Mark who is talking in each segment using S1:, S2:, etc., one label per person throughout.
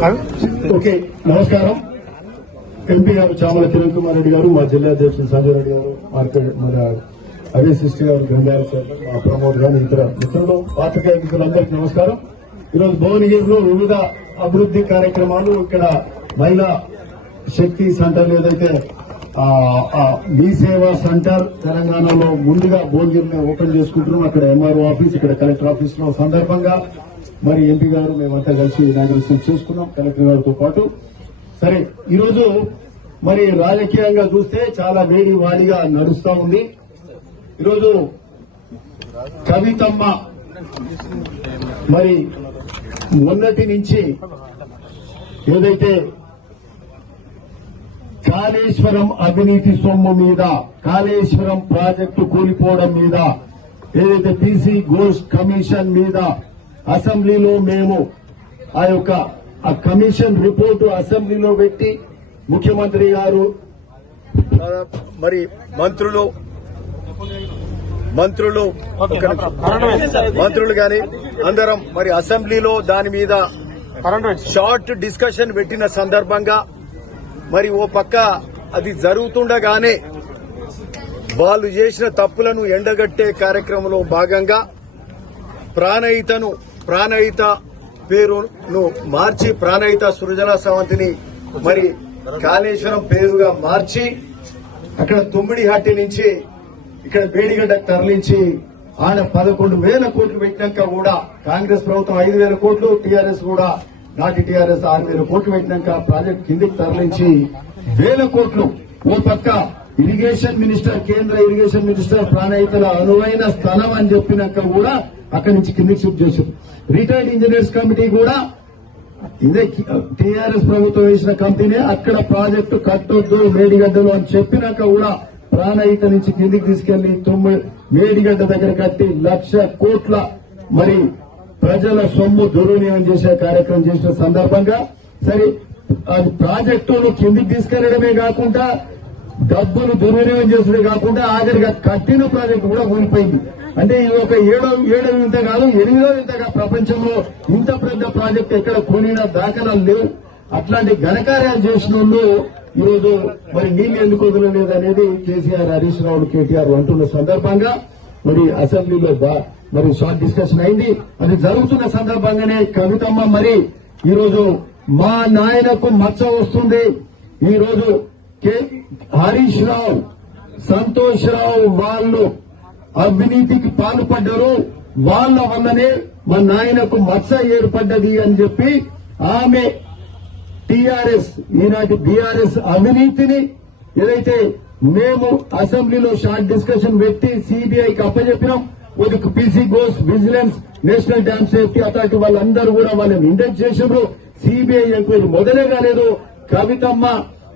S1: Okay నమస్కారం. MP గారు చామల కిరణ్ కుమార్ రెడ్డి గారు మా జిల్లా అధ్యక్షులు సంజయ్ రెడ్డి గారు మార్కెట్ మన అదే సిస్టి గారు గంగారు సార్ మా ప్రమోద్ గారు ఇతర మిత్రులు పాత్రికేయ మిత్రులందరికీ నమస్కారం. ఈరోజు భువనగిరిలో వివిధ అభివృద్ధి కార్యక్రమాలు ఇక్కడ మహిళా శక్తి సెంటర్ ఏదైతే మీ సేవా సెంటర్ తెలంగాణలో ముందుగా భువనగిరిని ఓపెన్ చేసుకుంటున్నాం. అక్కడ ఎంఆర్ఓ ఆఫీస్ ఇక్కడ కలెక్టర్ ఆఫీస్లో సందర్భంగా మరి ఎంపీ గారు మేమంతా కలిసి ఇనాగ్రేషన్ చేసుకున్నాం కలెక్టర్ గారితో పాటు. సరే ఈరోజు మరి రాజకీయంగా చూస్తే చాలా వేడి వాడిగా నడుస్తా ఉంది. ఈరోజు కవితమ్మ మరి మొన్నటి నుంచి ఏదైతే కాళేశ్వరం అవినీతి సొమ్ము మీద కాళేశ్వరం ప్రాజెక్టు కూలిపోవడం మీద ఏదైతే పీసీ ఘోష్ కమిషన్ మీద అసెంబ్లీలో మేము ఆ యొక్క ఆ కమిషన్ రిపోర్టు అసెంబ్లీలో పెట్టి ముఖ్యమంత్రి గారు మరి మంత్రులు మంత్రులు. మంత్రులు గాని అందరం మరి అసెంబ్లీలో దాని మీద షార్ట్ డిస్కషన్ పెట్టిన సందర్భంగా మరి ఓ పక్క అది జరుగుతుండగానే వాళ్ళు చేసిన తప్పులను ఎండగట్టే కార్యక్రమంలో భాగంగా ప్రాణహితను ప్రాణహిత పేరును మార్చి ప్రాణహిత సృజన సవంతిని మరి కాళేశ్వరం పేరుగా మార్చి అక్కడ తుమ్మిడి హట్టి నుంచి ఇక్కడ బేడిగడ్డకు తరలించి ఆయన పదకొండు వేల కోట్లు పెట్టినాక కూడా కాంగ్రెస్ ప్రభుత్వం ఐదు వేల కోట్లు టీఆర్ఎస్ కూడా నాటి టీఆర్ఎస్ ఆరు వేల కోట్లు పెట్టినాక ప్రాజెక్ట్ కిందికి తరలించి వేల కోట్లు ఓ పక్క ఇరిగేషన్ మినిస్టర్ కేంద్ర ఇరిగేషన్ మినిస్టర్ ప్రాణహితల అనువైన స్థలం అని చెప్పినాక కూడా అక్కడి నుంచి కిందికి షిఫ్ట్ చేశారు. రిటైర్డ్ ఇంజనీర్స్ కమిటీ కూడా ఇదే టీఆర్ఎస్ ప్రభుత్వం వేసిన కంపెనీ అక్కడ ప్రాజెక్టు కట్టొద్దు మేడిగడ్డలు అని చెప్పినాక కూడా ప్రాణహిత నుంచి కిందికి తీసుకెళ్ళి తొమ్మిది మేడిగడ్డ దగ్గర కట్టి లక్ష కోట్ల మరి ప్రజల సొమ్ము దుర్వినియోగం చేసే కార్యక్రమం చేసిన సందర్భంగా సరే అది ప్రాజెక్టును కిందికి తీసుకెళ్ళడమే కాకుండా డబ్బులు దుర్వినియోగం చేసుడే కాకుండా ఆఖరిగా కట్టిన ప్రాజెక్టు కూడా కూలిపోయింది. అంటే ఇది ఒక ఏడో ఏడో వింత కాదు ఎనిమిదో ఇంతగా ప్రపంచంలో ఇంత పెద్ద ప్రాజెక్టు ఎక్కడ కూలిన దాఖలాలు లేవు. అట్లాంటి ఘనకార్యాలు చేసిన వాళ్ళు ఈరోజు మరి నీళ్ళు ఎందుకు వదలలేదు అనేది కేసీఆర్ హరీష్ రావు కేటీఆర్ అంటున్న సందర్భంగా మరి అసెంబ్లీలో మరి షార్ట్ డిస్కషన్ అయింది. అది జరుగుతున్న సందర్భంగానే కవితమ్మ మరి ఈరోజు మా నాయనకు మచ్చ వస్తుంది. ఈరోజు హరీష్ రావు సంతోష్ రావు వాళ్ళు అవినీతికి పాల్పడ్డారు. వాళ్ళ వల్లనే మా నాయనకు మచ్చ ఏర్పడ్డది అని చెప్పి ఆమె టీఆర్ఎస్ ఈనాటి బీఆర్ఎస్ అవినీతిని ఏదైతే మేము అసెంబ్లీలో షార్ట్ డిస్కషన్ పెట్టి సిబిఐకి అప్పచెప్పినాం ఒక P C Ghose vigilance national dam safety authority వాళ్ళందరూ కూడా వాళ్ళని ఇండెక్ట్ చేసిండ్రు. సిబిఐ ఎంక్వైరీ మొదలే కాలేదు. కవితమ్మ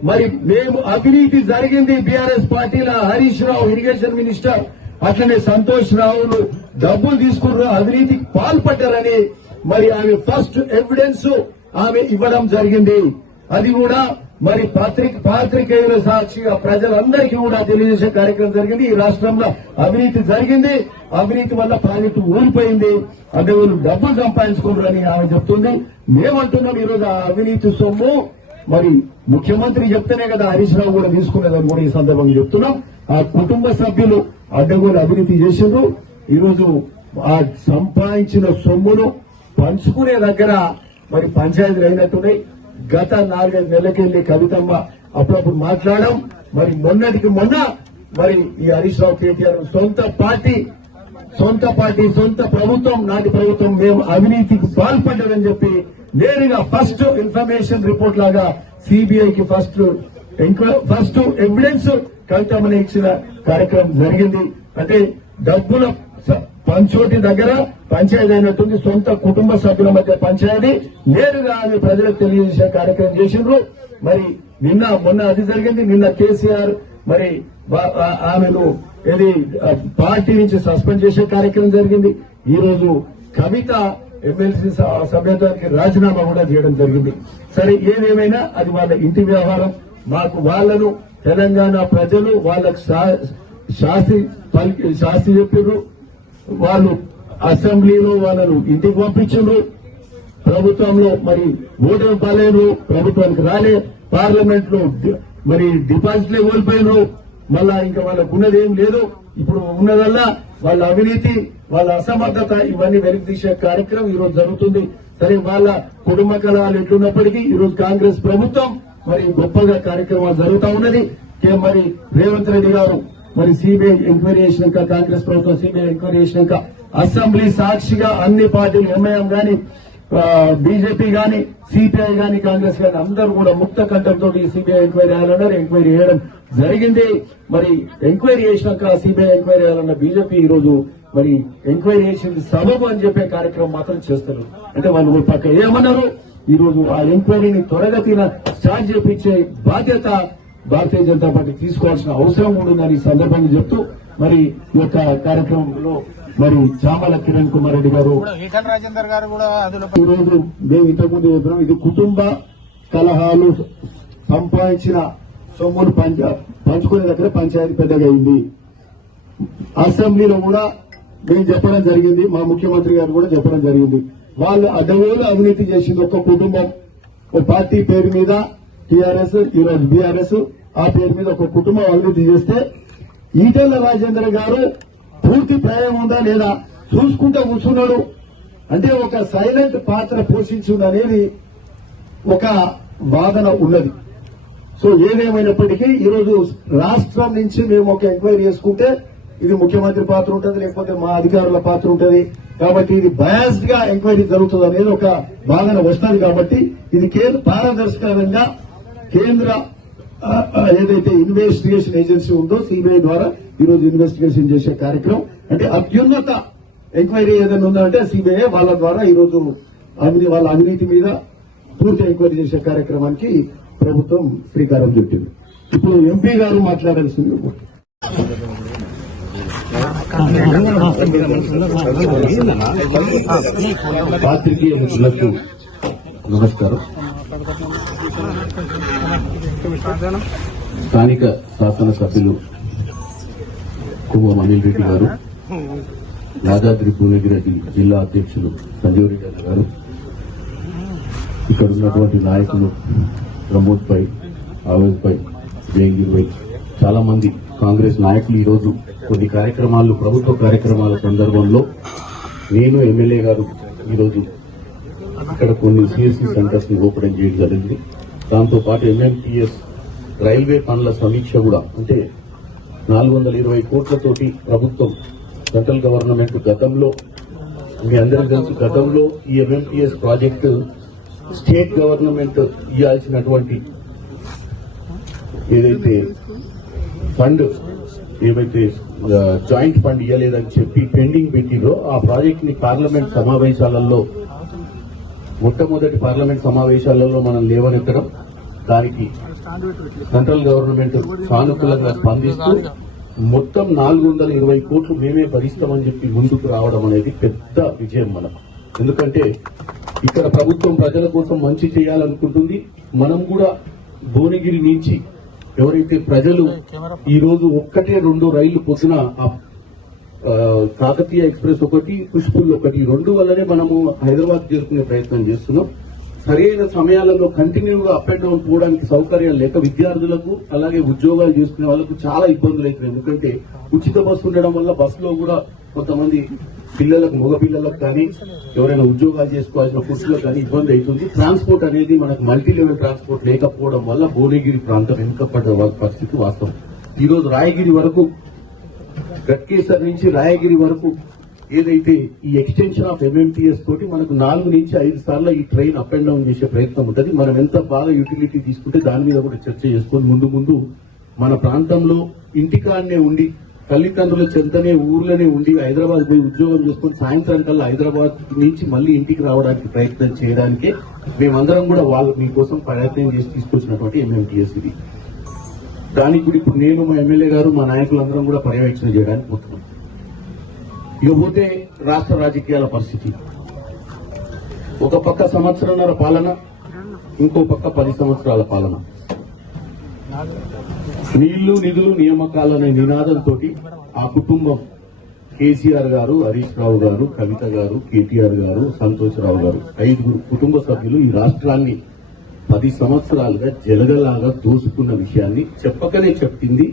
S1: మరి మేము అవినీతి జరిగింది బీఆర్ఎస్ పార్టీల హరీష్ రావు ఇరిగేషన్ మినిస్టర్. అట్లనే సంతోష్ రావులు డబ్బులు తీసుకున్నారు అవినీతికి పాల్పడ్డారని మరి ఆమె ఫస్ట్ ఎవిడెన్స్ ఆమె ఇవ్వడం జరిగింది. అది కూడా మరి పత్రిక పాత్రికేయుల సాక్షిగా ప్రజలందరికీ కూడా తెలియజేసే కార్యక్రమం జరిగింది. ఈ రాష్ట్రంలో అవినీతి జరిగింది. అవినీతి వల్ల ప్రాజెక్టు ఊడిపోయింది. అంటే వీళ్ళు డబ్బులు అని ఆమె చెప్తుంది. మేమంటున్నాం ఈ రోజు ఆ అవినీతి సొమ్ము మరి ముఖ్యమంత్రి చెప్తేనే కదా హరీష్ రావు కూడా తీసుకునేదని కూడా ఈ సందర్భంగా చెప్తున్నాం. ఆ కుటుంబ సభ్యులు అడ్డగోలు అభివృద్ధి చేసిండ్రు. ఈరోజు ఆ సంపాదించిన సొమ్మును పంచుకునే దగ్గర మరి పంచాయతీలు అయినట్టున్నాయి. గత నాలుగైదు నెలలకెళ్ళి కవితమ్మ అప్పుడప్పుడు మాట్లాడడం మరి మొన్నటికి మొన్న మరి ఈ హరీష్ రావు కేటీఆర్ సొంత పార్టీ సొంత పార్టీ సొంత ప్రభుత్వం నాటి ప్రభుత్వం మేము అవినీతికి పాల్పడ్డదని చెప్పి నేరుగా ఫస్ట్ ఇన్ఫర్మేషన్ రిపోర్ట్ లాగా సిబిఐకి ఫస్ట్ ఫస్ట్ ఎవిడెన్స్ కవితమని ఇచ్చిన కార్యక్రమం జరిగింది. అంటే డబ్బుల పంచోటి దగ్గర పంచాయతీ అయినట్టుంది. సొంత కుటుంబ సభ్యుల మధ్య పంచాయతీ. నేరుగా ఆమె ప్రజలకు తెలియజేసే కార్యక్రమం చేసిండ్రు. మరి నిన్న మొన్న అది జరిగింది. నిన్న కేసీఆర్ మరి ఆమెను ఏది పార్టీ నుంచి సస్పెండ్ చేసే కార్యక్రమం జరిగింది. ఈ రోజు కవిత ఎమ్మెల్సీ సభ్యత్వానికి రాజీనామా కూడా చేయడం జరిగింది. సరే ఏదేమైనా అది వాళ్ళ ఇంటి వ్యవహారం. మాకు వాళ్ళను తెలంగాణ ప్రజలు వాళ్ళకు శా- శాస్తి పలికి శాస్తి చెప్పారు వాళ్ళు అసెంబ్లీలో వాళ్ళను ఇంటికి పంపించారు
S2: ప్రభుత్వంలో మరి ఓటమి పాలేరు ప్రభుత్వానికి రాలే. పార్లమెంట్లో మరి డిపాజిట్లే కోల్పోయినారు మళ్ళా ఇంకా వాళ్ళకు ఉన్నదేం లేదు. ఇప్పుడు ఉన్నదల్లా వాళ్ళ అవినీతి వాళ్ళ అసమర్థత ఇవన్నీ వెలికి తీసే కార్యక్రమం ఈ రోజు జరుగుతుంది. సరే వాళ్ళ కుటుంబ కళాలు ఎట్లున్నప్పటికీ ఈ రోజు కాంగ్రెస్ ప్రభుత్వం మరి గొప్పగా కార్యక్రమాలు జరుగుతా ఉన్నది. మరి రేవంత్ రెడ్డి గారు మరి సిబిఐ ఎంక్వైరీ చేసినాక కాంగ్రెస్ ప్రభుత్వం సిబిఐ ఎంక్వైరీ చేసినాక అసెంబ్లీ సాక్షిగా అన్ని పార్టీలు ఎంఐఎం గాని బీజేపీ గాని సిపిఐ గాని కాంగ్రెస్ గాని అందరూ కూడా ముక్త కంఠంతో సిబిఐ ఎంక్వైరీ చేయాలన్నారు. ఎంక్వైరీ చేయడం జరిగింది. మరి ఎంక్వైరీ చేసినాక సిబిఐ ఎంక్వైరీ చేయాలన్న బీజేపీ ఈ రోజు మరి ఎంక్వైరీ చేసింది సబబు అని చెప్పే కార్యక్రమం మాత్రం చేస్తారు అంటే వాళ్ళు పక్క ఏమన్నారు? ఈ రోజు ఆ ఎంక్వైరీని త్వరగతిన స్టార్ట్ చేపించే బాధ్యత భారతీయ జనతా పార్టీ తీసుకోవాల్సిన అవసరం కూడా ఉందని ఈ సందర్భంగా చెప్తూ మరి ఈ యొక్క కార్యక్రమంలో మరి చామల కిరణ్ కుమార్ రెడ్డి గారు
S3: రాజేందర్ గారు కూడా
S2: ఈ రోజు మేము ఇంతకుముందు చెప్పినాం ఇది కుటుంబ కలహాలు సంపాదించిన సొమ్మును పంచ పంచుకునే దగ్గర పంచాయతీ పెద్దగా అయింది. అసెంబ్లీలో కూడా మేము చెప్పడం జరిగింది మా ముఖ్యమంత్రి గారు కూడా చెప్పడం జరిగింది. వాళ్ళు అడ్డవేలు అవినీతి చేసింది ఒక కుటుంబం. ఒక పార్టీ పేరు మీద టీఆర్ఎస్ ఈరోజు బీఆర్ఎస్ ఆ పేరు మీద ఒక కుటుంబం అవినీతి చేస్తే ఈటెల రాజేంద్ర గారు పూర్తి ప్రయాణం ఉందా లేదా? చూసుకుంటూ కూర్చున్నాడు. అంటే ఒక సైలెంట్ పాత్ర పోషించింది అనేది ఒక వాదన ఉన్నది. సో ఏదేమైనప్పటికీ ఈరోజు రాష్ట్రం నుంచి మేము ఒక ఎంక్వైరీ చేసుకుంటే ఇది ముఖ్యమంత్రి పాత్ర ఉంటుంది లేకపోతే మా అధికారుల పాత్ర ఉంటుంది. కాబట్టి ఇది బయాస్డ్గా ఎంక్వైరీ జరుగుతుంది అనేది ఒక భావన వస్తుంది కాబట్టి ఇది కేంద్ర పారదర్శకంగా కేంద్ర ఏదైతే ఇన్వెస్టిగేషన్ ఏజెన్సీ ఉందో సిబిఐ ద్వారా ఈరోజు ఇన్వెస్టిగేషన్ చేసే కార్యక్రమం. అంటే అత్యున్నత ఎంక్వైరీ ఏదైనా ఉందంటే సిబిఐ వాళ్ళ ద్వారా ఈరోజు వాళ్ళ అవినీతి మీద పూర్తి ఎంక్వైరీ చేసే కార్యక్రమానికి ప్రభుత్వం శ్రీకారం చుట్టింది ఇప్పుడు ఎంపీ గారు మాట్లాడాల్సింది పాత్రికేయ మిత్రులకు నమస్కారం. స్థానిక శాసనసభ్యులు కుమార్ అనిల్ రెడ్డి గారు యాదాద్రి భువనగిరి జిల్లా అధ్యక్షులు సంజీవ్ రెడ్డి గారు ఇక్కడ ఉన్నటువంటి నాయకులు ప్రమోద్ పై ఆవేద్ పై జయంగిర్ పై చాలా మంది కాంగ్రెస్ నాయకులు ఈరోజు కొన్ని కార్యక్రమాలు ప్రభుత్వ కార్యక్రమాల సందర్భంలో నేను ఎమ్మెల్యే గారు ఈరోజు ఇక్కడ కొన్ని సిఎస్సి సెంటర్స్ని ఓపెన్ చేయడం జరిగింది. దాంతో పాటు ఎంఎంటీఎస్ రైల్వే పనుల సమీక్ష కూడా అంటే నాలుగు వందల ఇరవై కోట్లతోటి ప్రభుత్వం సెంట్రల్ గవర్నమెంట్ గతంలో మీ అందరికీ తెలుసు గతంలో ఈ ఎంఎంటీఎస్ ప్రాజెక్టు స్టేట్ గవర్నమెంట్ ఇవ్వాల్సినటువంటి ఏదైతే ఫండ్ ఏవైతే జాయింట్ ఫండ్ ఇవ్వలేదని చెప్పి పెండింగ్ పెట్టిందో ఆ ప్రాజెక్ట్ని పార్లమెంట్ సమావేశాలలో మొట్టమొదటి పార్లమెంట్ సమావేశాలలో మనం లేవనెత్తడం దానికి సెంట్రల్ గవర్నమెంట్ సానుకూలంగా స్పందిస్తూ మొత్తం నాలుగు వందల ఇరవై కోట్లు మేమే భరిస్తామని చెప్పి ముందుకు రావడం అనేది పెద్ద విజయం మనకు. ఎందుకంటే ఇక్కడ ప్రభుత్వం ప్రజల కోసం మంచి చేయాలనుకుంటుంది. మనం కూడా భువనగిరి నుంచి ఎవరైతే ప్రజలు ఈ రోజు ఒక్కటే రెండు రైళ్ళు పొద్దున కాకతీయ ఎక్స్ప్రెస్ ఒకటి పుష్పుల్ ఒకటి రెండు వల్లనే మనము హైదరాబాద్ చేరుకునే ప్రయత్నం చేస్తున్నాం. సరైన సమయాలలో కంటిన్యూగా అప్ అండ్ డౌన్ పోవడానికి సౌకర్యాలు లేక విద్యార్థులకు అలాగే ఉద్యోగాలు చేసుకునే వాళ్ళకు చాలా ఇబ్బందులు అవుతున్నాయి. ఎందుకంటే ఉచిత బస్సు ఉండడం వల్ల బస్సులో కూడా కొంతమంది పిల్లలకు మగ పిల్లలకు కానీ ఎవరైనా ఉద్యోగాలు చేసుకోవాల్సిన పురుషులకు కానీ ఇబ్బంది అవుతుంది. ట్రాన్స్పోర్ట్ అనేది మనకు మల్టీ లెవెల్ ట్రాన్స్పోర్ట్ లేకపోవడం వల్ల భువనగిరి ప్రాంతం వెనుకపడ్డ పరిస్థితి వాస్తవం. ఈ రోజు రాయగిరి వరకు గట్కేశ్వర్ నుంచి రాయగిరి వరకు ఏదైతే ఈ ఎక్స్టెన్షన్ ఆఫ్ ఎంఎంటీఎస్ తోటి మనకు నాలుగు నుంచి ఐదు సార్లు ఈ ట్రైన్ అప్ అండ్ డౌన్ చేసే ప్రయత్నం ఉంటుంది. మనం ఎంత బాగా యూటిలిటీ తీసుకుంటే దాని మీద కూడా చర్చ చేసుకొని ముందు ముందు మన ప్రాంతంలో ఇంటికాడనే ఉండి తల్లిదండ్రుల చెంతనే ఊర్లోనే ఉండి హైదరాబాద్ పోయి ఉద్యోగం చేసుకొని సాయంత్రం కల్లా హైదరాబాద్ నుంచి మళ్ళీ ఇంటికి రావడానికి ప్రయత్నం చేయడానికే మేమందరం కూడా వాళ్ళు మీకోసం ప్రయత్నం చేసి తీసుకొచ్చినటువంటి ఎంఎంటీఎస్ ఇది. దానికి ఇప్పుడు నేను మా ఎమ్మెల్యే గారు మా నాయకులందరం కూడా పర్యవేక్షణ చేయడానికి పోతున్నాం ఇకపోతే రాష్ట్ర రాజకీయాల పరిస్థితి. ఒక పక్క సంవత్సరంన్నర పాలన ఇంకో పక్క పది సంవత్సరాల పాలన. నీళ్ళు నిధులు నియామకాలనే నినాదంతో ఆ కుటుంబం కేసీఆర్ గారు హరీష్ రావు గారు కవిత గారు కేటీఆర్ గారు సంతోష్ రావు గారు ఐదుగురు కుటుంబ సభ్యులు ఈ రాష్ట్రాన్ని పది సంవత్సరాలుగా జలగలాగా దోసుకున్న విషయాన్ని చెప్పకనే చెప్పింది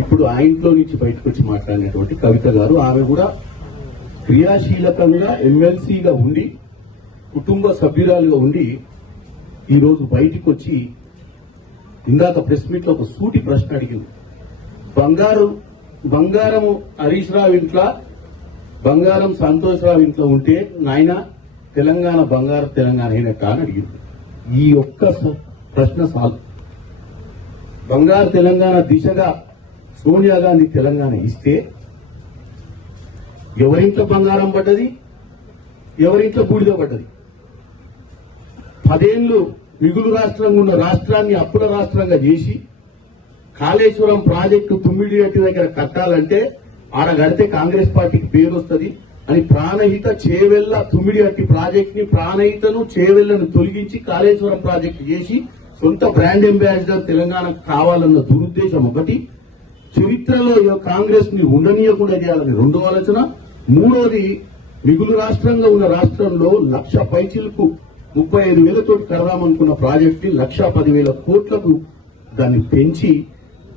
S2: ఇప్పుడు ఆ ఇంట్లో నుంచి బయటకు వచ్చి మాట్లాడినటువంటి కవిత గారు ఆమె కూడా క్రియాశీలకంగా ఎమ్మెల్సీగా ఉండి కుటుంబ సభ్యురాలుగా ఉండి ఈరోజు బయటకు బయటికి వచ్చి ఇందాక ప్రెస్ మీట్లో ఒక సూటి ప్రశ్న అడిగింది. బంగారు బంగారం హరీష్ రావు ఇంట్లో బంగారం సంతోష్ రావు ఇంట్లో ఉంటే నాయన తెలంగాణ బంగారు తెలంగాణ అయినట్ట అని అడిగింది. ఈ ఒక్క ప్రశ్న సాల్వ్. బంగారు తెలంగాణ దిశగా సోనియా గాంధీ తెలంగాణ ఇస్తే ఎవరింట్లో బంగారం పడ్డది? ఎవరింట్లో బూడిద పడ్డది? పదేళ్ళు మిగులు రాష్ట్రంగా ఉన్న రాష్ట్రాన్ని అప్పుల రాష్ట్రంగా చేసి కాళేశ్వరం ప్రాజెక్టు తుమ్మిడిగట్టి దగ్గర కట్టాలంటే ఆడ కడితే కాంగ్రెస్ పార్టీకి పేరు వస్తుంది అని ప్రాణహిత చేవెళ్ళ తుమ్మిడిగట్టి ప్రాజెక్ట్ని ప్రాణహితను చేవెళ్ళను తొలగించి కాళేశ్వరం ప్రాజెక్టు చేసి సొంత బ్రాండ్ అంబాసిడర్ తెలంగాణకు కావాలన్న దురుద్దేశం ఒకటి. చరిత్రలో ఈ కాంగ్రెస్ని ఉండనీయకుండా చేయాలని రెండో ఆలోచన. మూడోది మిగులు రాష్ట్రంగా ఉన్న రాష్ట్రంలో లక్ష పైచీలకు ముప్పై ఐదు వేలతో కడదామనుకున్న ప్రాజెక్ట్ని లక్ష పదివేల కోట్లకు దాన్ని పెంచి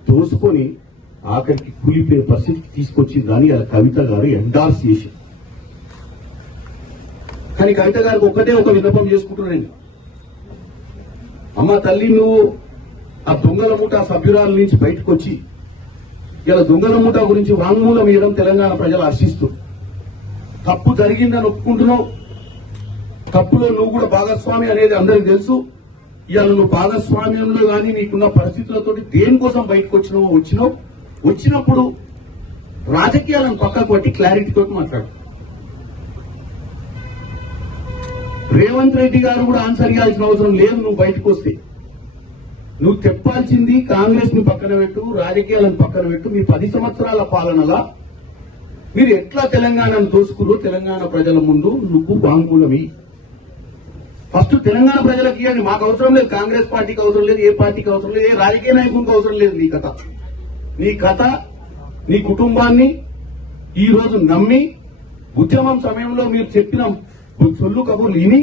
S2: తోసుకొని ఆఖరికి కూలిపోయే పరిస్థితికి తీసుకొచ్చి దాన్ని ఆ కవిత గారు ఎండార్స్ చేశారు. కానీ కవిత గారికి ఒక్కటే ఒక విన్నపం చేసుకుంటున్నాను అమ్మ తల్లి నువ్వు ఆ దొంగల ఆ సభ్యురాల నుంచి బయటకు వచ్చి ఇలా దొంగల గురించి వాంగ్మూలం ఇవ్వడం తెలంగాణ ప్రజలు ఆశిస్తుంది తప్పు జరిగిందని ఒప్పుకుంటున్నావు. తప్పులో నువ్వు కూడా భాగస్వామి అనేది అందరికి తెలుసు. ఇవాళ నువ్వు భాగస్వామ్యంలో కానీ నీకున్న పరిస్థితులతో దేనికోసం బయటకు వచ్చినావో వచ్చినావు. వచ్చినప్పుడు రాజకీయాలను పక్కకు పట్టి క్లారిటీ తోటి మాట్లాడు. రేవంత్ రెడ్డి గారు కూడా ఆన్సర్ ఇవ్వాల్సిన అవసరం లేదు నువ్వు బయటకు వస్తే. నువ్వు చెప్పాల్సింది కాంగ్రెస్ని పక్కన పెట్టు రాజకీయాలను పక్కన పెట్టు మీ పది సంవత్సరాల పాలనలా. మీరు ఎట్లా తెలంగాణను తోసుకురు తెలంగాణ ప్రజల ముందు నువ్వు వాంగ్మూలమి ఫస్ట్ తెలంగాణ ప్రజలకు ఇవ్వండి. మాకు అవసరం లేదు. కాంగ్రెస్ పార్టీకి అవసరం లేదు ఏ పార్టీకి అవసరం లేదు ఏ రాజకీయ నాయకునికి అవసరం లేదు నీ కథ. నీ కథ నీ కుటుంబాన్ని ఈరోజు నమ్మి ఉద్యమం సమయంలో మీరు చెప్పిన సొల్లు కబుర్లు విని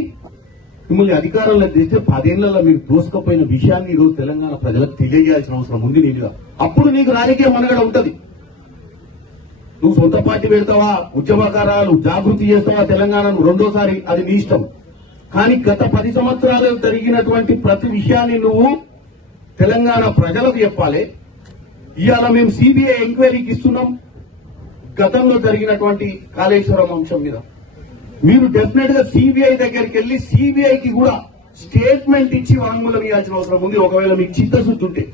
S2: మిమ్మల్ని అధికారంలో తెస్తే పదేళ్ళలో మీరు దోసుకపోయిన విషయాన్ని ఈరోజు తెలంగాణ ప్రజలకు తెలియజేయాల్సిన అవసరం ఉంది నీ మీద. అప్పుడు నీకు రాజకీయ మనగడ ఉంటది. నువ్వు సొంత పార్టీ పెడతావా? ఉద్యమకారాలు జాగృతి చేస్తావా తెలంగాణను? రెండోసారి అది నీ ఇష్టం. కానీ గత పది సంవత్సరాలు జరిగినటువంటి ప్రతి విషయాన్ని నువ్వు తెలంగాణ ప్రజలకు చెప్పాలి. ఇవాళ మేము సిబిఐ ఎంక్వైరీకి ఇస్తున్నాం. గతంలో జరిగినటువంటి కాళేశ్వరం అంశం మీద. మీరు డెఫినెట్గా సిబిఐ దగ్గరికి వెళ్ళి సిబిఐకి కూడా స్టేట్మెంట్ ఇచ్చి వాంగ్మూలం ఇవ్వాల్సిన అవసరం ఉంది. ఒకవేళ మీకు చిత్తశుద్ధి ఉంటే.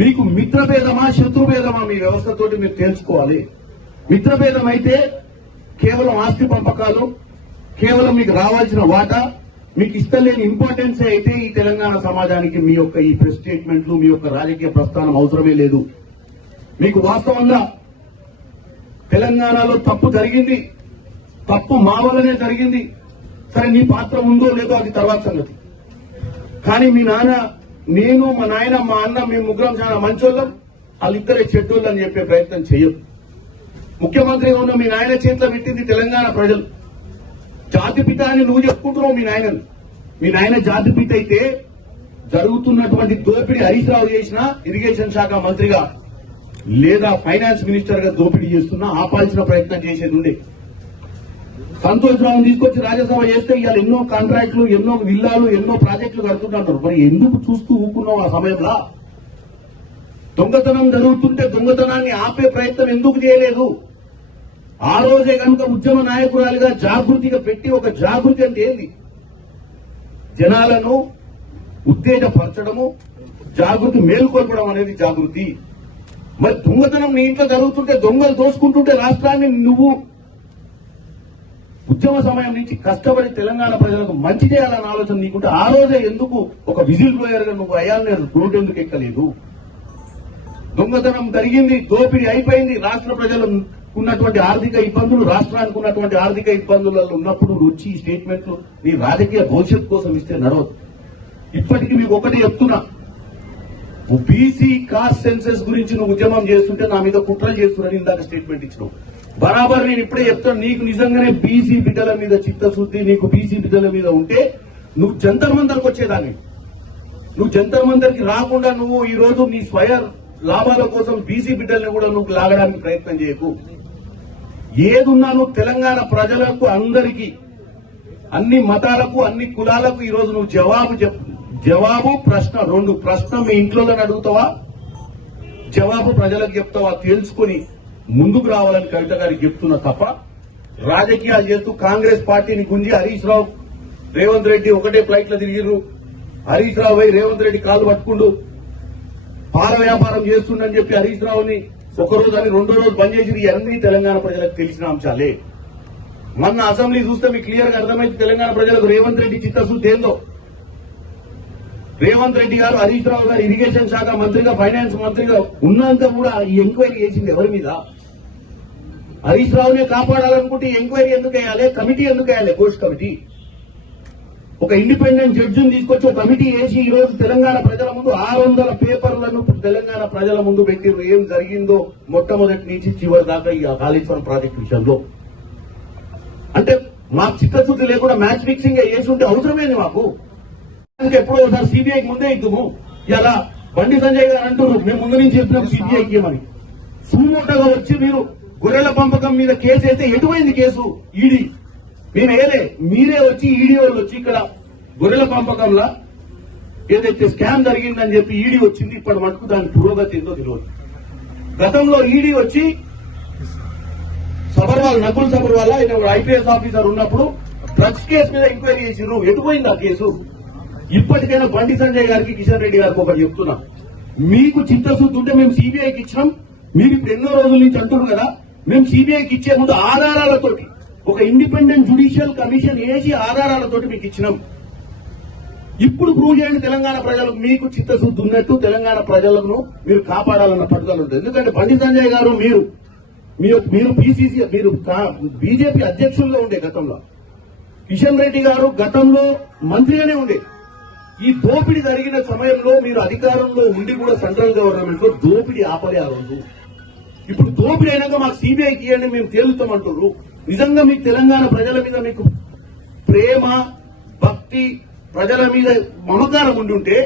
S2: మీకు మిత్రభేదమా శత్రుభేదమా మీ వ్యవస్థతోటి మీరు తెలుసుకోవాలి మిత్రభేదం అయితే కేవలం ఆస్తి పంపకాలు కేవలం మీకు రావాల్సిన వాటా మీకు ఇష్టలేని ఇంపార్టెన్స్ అయితే ఈ తెలంగాణ సమాజానికి మీ యొక్క ఈ ప్రెస్ స్టేట్మెంట్లు మీ యొక్క రాజకీయ ప్రస్థానం అవసరమే లేదు. మీకు వాస్తవంగా తెలంగాణలో తప్పు జరిగింది. తప్పు మా వల్లనే జరిగింది. సరే నీ పాత్ర ఉందో లేదో అది తర్వాత సంగతి. కానీ మీ నాన్న నేను మా నాయన మా అన్న మీ ముగ్గురం చాలా మంచోళ్ళం. వాళ్ళిద్దరే చెడ్డోళ్ళు అని చెప్పే ప్రయత్నం చేయదు ముఖ్యమంత్రిగా ఉన్న మీ నాయన చేతిలో పెట్టింది తెలంగాణ ప్రజలు. జాతిపిత అని నువ్వు చెప్పుకుంటున్నావు మీ నాయనను. మీ నాయన జాతిపిత అయితే జరుగుతున్నటువంటి దోపిడీ హరీష్ రావు చేసిన ఇరిగేషన్ శాఖ మంత్రిగా లేదా ఫైనాన్స్ మినిస్టర్గా దోపిడీ చేస్తున్నా ఆపాల్సిన ప్రయత్నం చేసేది ఉండే. సంతోష్ రావు తీసుకొచ్చి రాజ్యసభ చేస్తే ఇవాళ ఎన్నో కాంట్రాక్టులు ఎన్నో విల్లాలు ఎన్నో ప్రాజెక్టులు కడుతుంటారు. మరి ఎందుకు చూస్తూ ఊకున్నావు ఆ సమయంలో? దొంగతనం జరుగుతుంటే దొంగతనాన్ని ఆపే ప్రయత్నం ఎందుకు చేయలేదు? ఆ రోజే కనుక ఉద్యమ నాయకురాలిగా జాగృతిగా పెట్టి ఒక జాగృతి అంటే ఏంది? జనాలను ఉత్తేజపరచడము జాగృతి మేల్కొల్పడం అనేది జాగృతి. మరి దొంగతనం నీ ఇంట్లో జరుగుతుంటే దొంగలు దోసుకుంటుంటే రాష్ట్రాన్ని నువ్వు ఉద్యమ సమయం నుంచి కష్టపడి తెలంగాణ ప్రజలకు మంచి చేయాలన్న ఆలోచన నీకుంటే ఆ రోజే ఎందుకు ఒక విజిల్ బ్లోయర్గా నువ్వు అయ్యాలని రోడ్డు ఎందుకు ఎక్కలేదు? దొంగతనం జరిగింది దోపిడీ అయిపోయింది. రాష్ట్ర ప్రజలు ఉన్నటువంటి ఆర్థిక ఇబ్బందులు రాష్ట్రానికి ఉన్నటువంటి ఆర్థిక ఇబ్బందులలో ఉన్నప్పుడు వచ్చి ఈ స్టేట్మెంట్లు నీ రాజకీయ భవిష్యత్ కోసం ఇస్తే నడవదు ఇప్పటికీ మీకు ఒకటి చెప్తున్నా. బీసీ కాస్ట్ సెన్సెస్ గురించి నువ్వు ఉద్యమం చేస్తుంటే నా మీద కుట్రలు చేస్తున్నాను ఇందాక స్టేట్మెంట్ ఇచ్చినావు. బరాబర్ నేను ఇప్పుడే చెప్తాను నీకు నిజంగానే బీసీ బిడ్డల మీద చిత్తశుద్ధి నీకు బీసీ బిడ్డల మీద ఉంటే నువ్వు జంతర్ మందరికి వచ్చేదాన్ని. నువ్వు జంతర్ మందరికి రాకుండా నువ్వు ఈ రోజు నీ స్వయ లాభాల కోసం బీసీ బిడ్డల్ని కూడా నువ్వు లాగడానికి ప్రయత్నం చేయకు. ఏదున్నా నువ్వు తెలంగాణ ప్రజలకు అందరికీ అన్ని మతాలకు అన్ని కులాలకు ఈరోజు నువ్వు జవాబు చెప్ జవాబు ప్రశ్న రెండు ప్రశ్న మీ ఇంట్లో అడుగుతావా? జవాబు ప్రజలకు చెప్తావా? తెలుసుకుని ముందుకు రావాలని కవిత గారికి చెప్తున్నా తప్ప రాజకీయాలు చేస్తూ కాంగ్రెస్ పార్టీని గుంజి హరీష్ రావు రేవంత్ రెడ్డి ఒకటే ఫ్లైట్లో తిరిగిర్రు. హరీష్ రావు పోయి రేవంత్ రెడ్డి కాలు పట్టుకుండు. పాల వ్యాపారం చేస్తుండని చెప్పి హరీష్ రావుని ఒకరోజు అని రెండో రోజు బంద్ చేసి ఇవన్నీ తెలంగాణ ప్రజలకు తెలిసిన అంశాలే. మొన్న అసెంబ్లీ చూస్తే మీకు క్లియర్గా అర్థమైంది తెలంగాణ ప్రజలకు రేవంత్ రెడ్డి చిత్తశుద్ధి ఏందో. రేవంత్ రెడ్డి గారు హరీష్ రావు గారు ఇరిగేషన్ శాఖ మంత్రిగా ఫైనాన్స్ మంత్రిగా ఉన్నంత కూడా ఈ ఎంక్వైరీ చేసింది ఎవరి మీద? హరీష్ రావునే కాపాడాలనుకుంటే ఎంక్వైరీ ఎందుకు వేయాలి? కమిటీ ఎందుకు వేయాలి? Court committee. ఒక ఇండిపెండెంట్ జడ్జిని తీసుకొచ్చి ఒక కమిటీ వేసి ఈ రోజు తెలంగాణ ప్రజల ముందు ఆరు వందల పేపర్లను తెలంగాణ ప్రజల ముందు పెట్టిరు ఏం జరిగిందో మొట్టమొదటి నుంచి చివరి దాకా ఈ కాళేశ్వరం ప్రాజెక్ట్ విషయంలో. అంటే మాకు చిత్తశుద్ధి లేకుండా మ్యాచ్ ఫిక్సింగ్ చేసి ఉంటే అవసరమేంది మాకు? ఎప్పుడో ఒకసారి సిబిఐకి ముందే ఇద్దుము. ఇలా బండి సంజయ్ గారు అంటున్నారు మేము ముందు నుంచి చెప్పినాం సిబిఐకి ఏమని సుమోటోగా వచ్చి మీరు గొర్రెల పంపకం మీద కేసు అయితే ఎటువైంది కేసు? ఈడీ. మేము ఏదే మీరే వచ్చి ఈడీ వాళ్ళు వచ్చి ఇక్కడ గొర్రెల పంపకంలా ఏదైతే స్కామ్ జరిగిందని చెప్పి ఈడీ వచ్చింది ఇప్పటి మటుకు దాని పురోగతి ఏందో తెలియదు. గతంలో ఈడీ వచ్చి సబర్వాల్ నకుల్ సబర్వాల్ ఆయన ఒక ఐపీఎస్ ఆఫీసర్ ఉన్నప్పుడు డ్రగ్స్ కేసు మీద ఎంక్వైరీ చేసిర్రు. ఎటుపోయింది ఆ కేసు? ఇప్పటికైనా బండి సంజయ్ గారికి కిషన్ రెడ్డి గారికి ఒకటి చెప్తున్నా. మీకు చిత్తశుద్ధి ఉంటే మేము సిబిఐకి ఇచ్చినాం. మీరు ఇప్పుడు ఎన్నో రోజుల నుంచి అంటున్నారు కదా మేము సిబిఐకి ఇచ్చే ముందు ఆధారాలతోటి ఒక ఇండిపెండెంట్ జుడిషియల్ కమిషన్ వేసి ఆధారాలతోటి మీకు ఇచ్చినాం. ఇప్పుడు ప్రూవ్ చేయండి తెలంగాణ ప్రజలకు మీకు చిత్తశుద్ధి ఉన్నట్టు తెలంగాణ ప్రజలను మీరు కాపాడాలన్న పట్టుదల ఉంటుంది. ఎందుకంటే బండి సంజయ్ గారు మీరు మీరు మీరు పిసిసి మీరు బీజేపీ అధ్యక్షులుగా ఉండే గతంలో. కిషన్ రెడ్డి గారు గతంలో మంత్రిగానే ఉండే. ఈ దోపిడీ జరిగిన సమయంలో మీరు అధికారంలో ఉండి కూడా సెంట్రల్ గవర్నమెంట్లో దోపిడీ ఆపలే ఆ రోజు. ఇప్పుడు దోపిడీ అయినాక మాకు సిబిఐకి ఇవ్వండి మేము తేలుతామంటారు నిజంగా మీకు తెలంగాణ ప్రజల మీద మీకు ప్రేమ భక్తి ప్రజల మీద మమకారం ఉండుంటే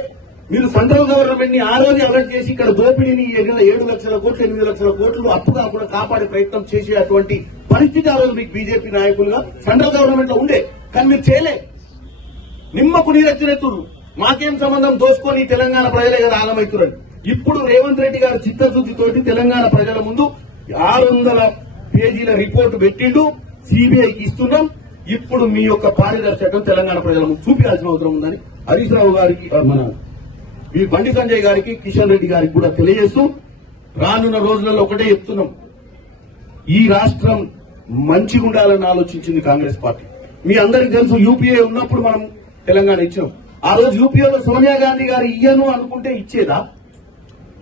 S2: మీరు సెంట్రల్ గవర్నమెంట్ని ఆ రోజు అలర్ట్ చేసి ఇక్కడ దోపిడీని ఏడు లక్షల కోట్లు ఎనిమిది లక్షల కోట్లు అప్పు కాకుండా కాపాడే ప్రయత్నం చేసే అటువంటి పరిస్థితి ఆ రోజు మీకు బీజేపీ నాయకులుగా సెంట్రల్ గవర్నమెంట్లో ఉండే. కానీ మీరు చేయలే. నిమ్మకు నీరెత్తినెత్తురు మాకేం సంబంధం? దోసుకొని తెలంగాణ ప్రజలే కదా ఆగమవుతున్నారు ఇప్పుడు రేవంత్ రెడ్డి గారు చిత్తశుద్ధితోటి తెలంగాణ ప్రజల ముందు ఆరు వందల పేజీల రిపోర్టు పెట్టిండు. సిబిఐకి ఇస్తున్నాం. ఇప్పుడు మీ యొక్క పారదర్శకం తెలంగాణ ప్రజల ముందు చూపించాల్సిన అవసరం ఉందని హరీష్ రావు గారికి మన ఈ బండి సంజయ్ గారికి కిషన్ రెడ్డి గారికి కూడా తెలియజేస్తూ రానున్న రోజులలో ఒకటే చెప్తున్నాం. ఈ రాష్ట్రం మంచిగా ఉండాలని ఆలోచించింది కాంగ్రెస్ పార్టీ. మీ అందరికి తెలుసు యూపీఏ ఉన్నప్పుడు మనం తెలంగాణ ఇచ్చాం ఆ రోజు యూపీఏలో సోనియా గాంధీ గారు ఇయ్యను అనుకుంటే ఇచ్చేదా?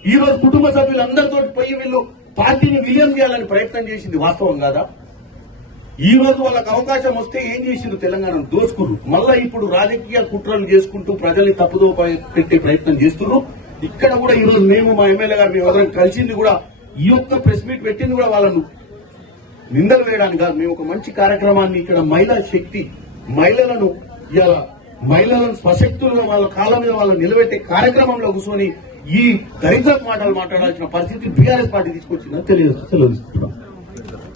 S2: ఈ రోజు కుటుంబ సభ్యులందరితో పోయి వీళ్ళు పార్టీని విలీనం చేయాలని ప్రయత్నం చేసింది వాస్తవం కాదా? ఈ రోజు వాళ్ళకి అవకాశం వస్తే ఏం చేసిండ్రు తెలంగాణను? దోసుకురు మళ్ళా ఇప్పుడు రాజకీయ కుట్రలు చేసుకుంటూ ప్రజల్ని తప్పుదో పెట్టే ప్రయత్నం చేస్తున్నారు ఇక్కడ కూడా ఈ రోజు మేము మా ఎమ్మెల్యే గారు మేము కలిసింది కూడా ఈ యొక్క ప్రెస్ మీట్ పెట్టింది కూడా వాళ్ళను. నిందలు వేయడానికి కాదు మేము ఒక మంచి కార్యక్రమాన్ని ఇక్కడ మహిళా శక్తి మహిళలను ఇలా మహిళలను స్వశక్తులుగా వాళ్ళ కాలం మీద వాళ్ళు నిలబెట్టే కార్యక్రమంలో కూర్చొని ఈ దరిద్ర మాటలు మాట్లాడాల్సిన పరిస్థితి బీఆర్ఎస్ పార్టీ తీసుకొచ్చిందని తెలియదు తెలియజేస్తున్నాం